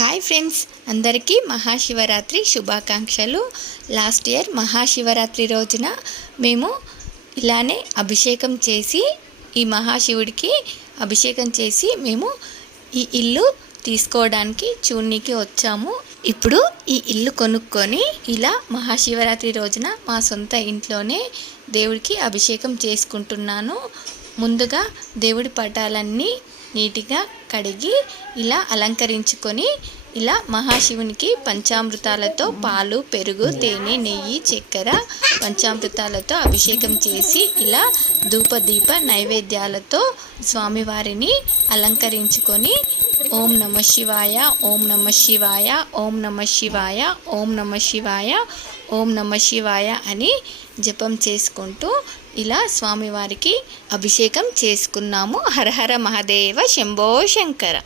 Hi friends, అందరికీ మహాశివరాత్రి శుభాకాంక్షలు. Last year Mahashivratri రోజున మేము ఇలానే అభిషేకం చేసి ఈ మహాశివుడికి అభిషేకం చేసి మేము ఈ ఇల్లు తీసుకోవడానికి చూడనీకి వచ్చాము. ఇప్పుడు ఈ ఇల్లు కొనుక్కొని ఇలా మహాశివరాత్రి రోజున మా సొంత ఇంట్లోనే దేవుడికి అభిషేకం చేసుకుంటున్నాను. ముందుగా దేవుడి పటాలన్నీ నీట్గా కడిగి ఇలా అలంకరించుకొని ఇలా మహాశివునికి పంచామృతాలతో పాలు, పెరుగు, తేనె, నెయ్యి, చక్కెర పంచామృతాలతో అభిషేకం చేసి ఇలా ధూపదీప నైవేద్యాలతో స్వామివారిని అలంకరించుకొని ఓం నమః శివాయ, ఓం నమః శివాయ, ఓం నమః శివాయ, ఓం నమః శివాయ, ఓం నమః శివాయ అని జపం చేసుకుంటూ ఇలా స్వామివారికి అభిషేకం చేసుకున్నాము. హర హర మహాదేవ శంభో శంకర.